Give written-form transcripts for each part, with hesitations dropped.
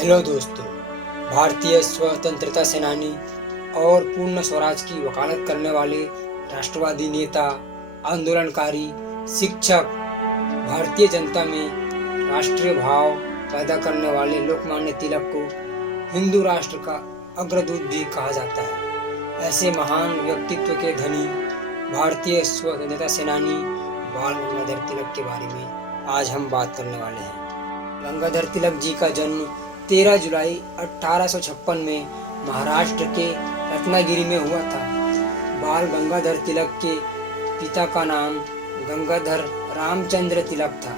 Hello दोस्तों। भारतीय स्वतंत्रता सेनानी और पूर्ण स्वराज की वकालत करने वाले राष्ट्रवादी नेता, आंदोलनकारी, शिक्षक, भारतीय जनता में राष्ट्रीय भाव पैदा करने वाले लोकमान्य तिलक को हिंदू राष्ट्र का अग्रदूत भी कहा जाता है। ऐसे महान व्यक्तित्व के धनी भारतीय स्वतंत्रता सेनानी बाल गंगाधर तिलक के बारे में आज हम बात करने वाले हैं। गंगाधर तिलक जी का जन्म 13 जुलाई 1856 में महाराष्ट्र के रत्नागिरी में हुआ था। बाल गंगाधर तिलक के पिता का नाम गंगाधर रामचंद्र तिलक था,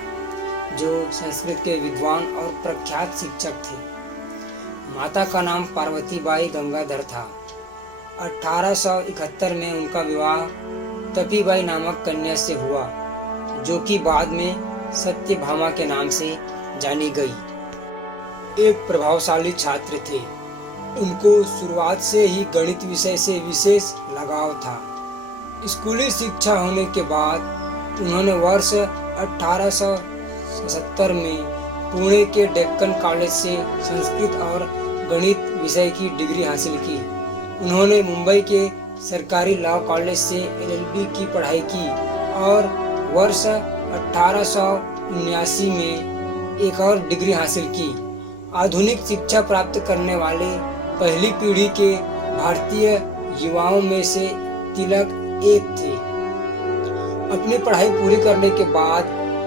जो संस्कृत के विद्वान और प्रख्यात शिक्षक थे। माता का नाम पार्वतीबाई गंगाधर था। 1871 में उनका विवाह तपीबाई नामक कन्या से हुआ, जो कि बाद में सत्यभामा के नाम से जानी गई। एक प्रभावशाली छात्र थे। उनको शुरुआत से ही गणित विषय से विशेष लगाव था। स्कूली शिक्षा होने के बाद उन्होंने वर्ष 1870 में पुणे के डेक्कन कॉलेज से संस्कृत और गणित विषय की डिग्री हासिल की। उन्होंने मुंबई के सरकारी लॉ कॉलेज से LLB की पढ़ाई की और वर्ष 1879 में एक और डिग्री हासिल की। आधुनिक शिक्षा प्राप्त करने वाले पहली पीढ़ी के भारतीय युवाओं में से तिलक एक थे। अपनी पढ़ाई पूरी करने के बाद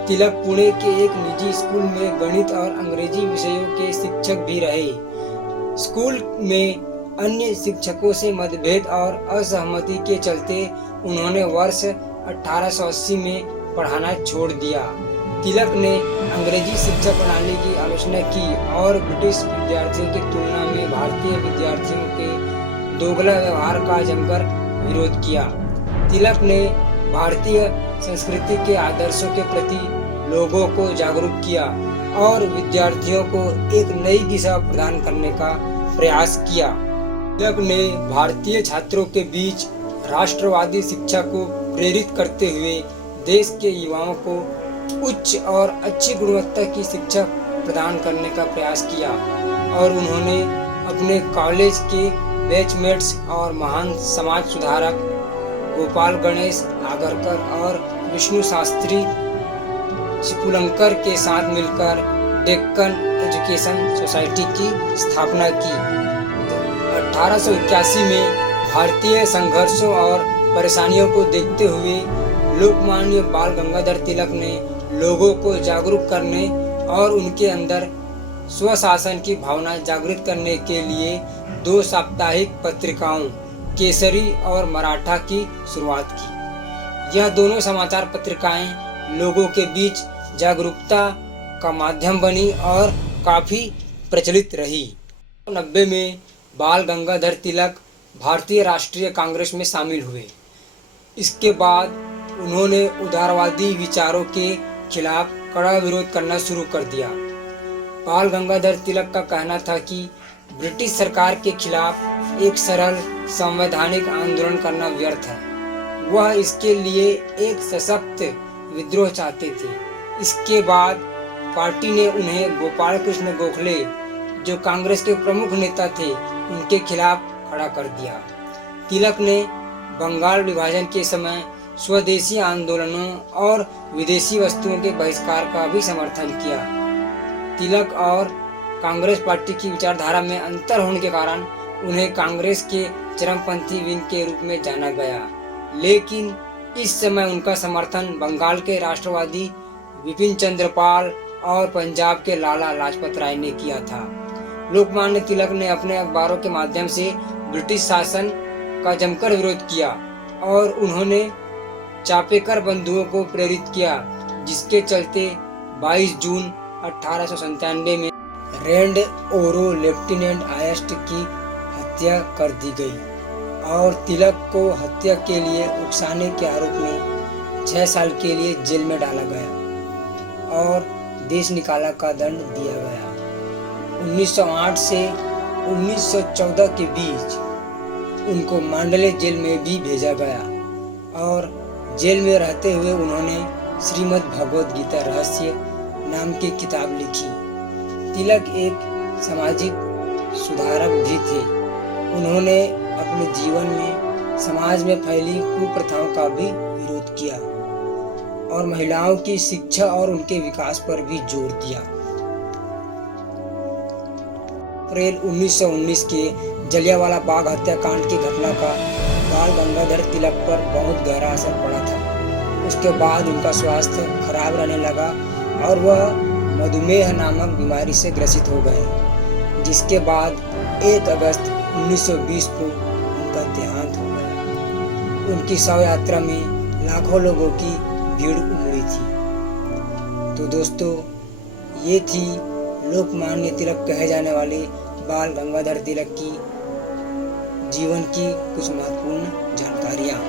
तिलक पुणे के एक निजी स्कूल में गणित और अंग्रेजी विषयों के शिक्षक भी रहे। स्कूल में अन्य शिक्षकों से मतभेद और असहमति के चलते उन्होंने वर्ष 1880 में पढ़ाना छोड़ दिया। तिलक ने अंग्रेजी शिक्षा प्रणाली की आलोचना की और ब्रिटिश विद्यार्थियों की तुलना में भारतीय विद्यार्थियों के दोगला व्यवहार का जमकर विरोध किया। तिलक ने भारतीय संस्कृति के आदर्शों के प्रति लोगों को जागरूक किया और विद्यार्थियों को एक नई दिशा प्रदान करने का प्रयास किया। तिलक ने भारतीय छात्रों के बीच राष्ट्रवादी शिक्षा को प्रेरित करते हुए देश के युवाओं को उच्च और अच्छी गुणवत्ता की शिक्षा प्रदान करने का प्रयास किया और उन्होंने अपने कॉलेज के बैचमेट्स और महान समाज सुधारक गोपाल गणेश आगरकर और विष्णु शास्त्री चिपलूणकर के साथ मिलकर डेक्कन एजुकेशन सोसाइटी की स्थापना की। 1881 में भारतीय संघर्षों और परेशानियों को देखते हुए लोकमान्य बाल गंगाधर तिलक ने लोगों को जागरूक करने और उनके अंदर स्वशासन की भावना जागृत करने के लिए 2 साप्ताहिक पत्रिकाओं केसरी और मराठा की शुरुआत की। यह दोनों समाचार पत्रिकाएं लोगों के बीच जागरूकता का माध्यम बनी और काफ़ी प्रचलित रही। 1990 में बाल गंगाधर तिलक भारतीय राष्ट्रीय कांग्रेस में शामिल हुए। इसके बाद उन्होंने उदारवादी विचारों के खिलाफ कड़ा विरोध करना शुरू कर दिया। बाल गंगाधर तिलक का कहना था कि ब्रिटिश सरकार के खिलाफ एक सरल संवैधानिक आंदोलन करना व्यर्थ है। वह इसके लिए एक सशक्त विद्रोह चाहते थे। इसके बाद पार्टी ने उन्हें गोपाल कृष्ण गोखले, जो कांग्रेस के प्रमुख नेता थे, उनके खिलाफ खड़ा कर दिया। तिलक ने बंगाल विभाजन के समय स्वदेशी आंदोलनों और विदेशी वस्तुओं के बहिष्कार का भी समर्थन किया। तिलक और कांग्रेस पार्टी की विचारधारा में अंतर होने के कारण उन्हें कांग्रेस के चरमपंथी विंग के रूप में जाना गया, लेकिन इस समय उनका समर्थन बंगाल के राष्ट्रवादी विपिन चंद्र पाल और पंजाब के लाला लाजपत राय ने किया था। लोकमान्य तिलक ने अपने अखबारों के माध्यम से ब्रिटिश शासन का जमकर विरोध किया और उन्होंने चापेकर बंधुओं को प्रेरित किया, जिसके चलते 22 जून 1897 में रेंड ओरो लेफ्टिनेंट आयस्ट की हत्या कर दी गई और तिलक को हत्या के लिए उकसाने के आरोप में 6 साल के लिए जेल में डाला गया और देश निकाला का दंड दिया गया। 1908 से 1914 के बीच उनको मांडले जेल में भी भेजा गया और जेल में रहते हुए उन्होंने श्रीमद् भगवद गीता रहस्य नाम की किताब लिखी। तिलक एक सामाजिक सुधारक भी थे। उन्होंने अपने जीवन में समाज में फैली कुप्रथाओं का भी विरोध किया और महिलाओं की शिक्षा और उनके विकास पर भी जोर दिया। अप्रैल 1919 के जलियांवाला बाग हत्याकांड की घटना का बाल गंगाधर तिलक पर बहुत गहरा असर पड़ा था। उसके बाद उनका स्वास्थ्य खराब रहने लगा और वह मधुमेह नामक बीमारी से ग्रसित हो गए, जिसके बाद 1 अगस्त 1920 को उनका देहांत हो गया। उनकी शव यात्रा में लाखों लोगों की भीड़ उमड़ी थी। तो दोस्तों, ये थी लोकमान्य तिलक कहे जाने वाले बाल गंगाधर तिलक की जीवन की कुछ महत्वपूर्ण जानकारियाँ।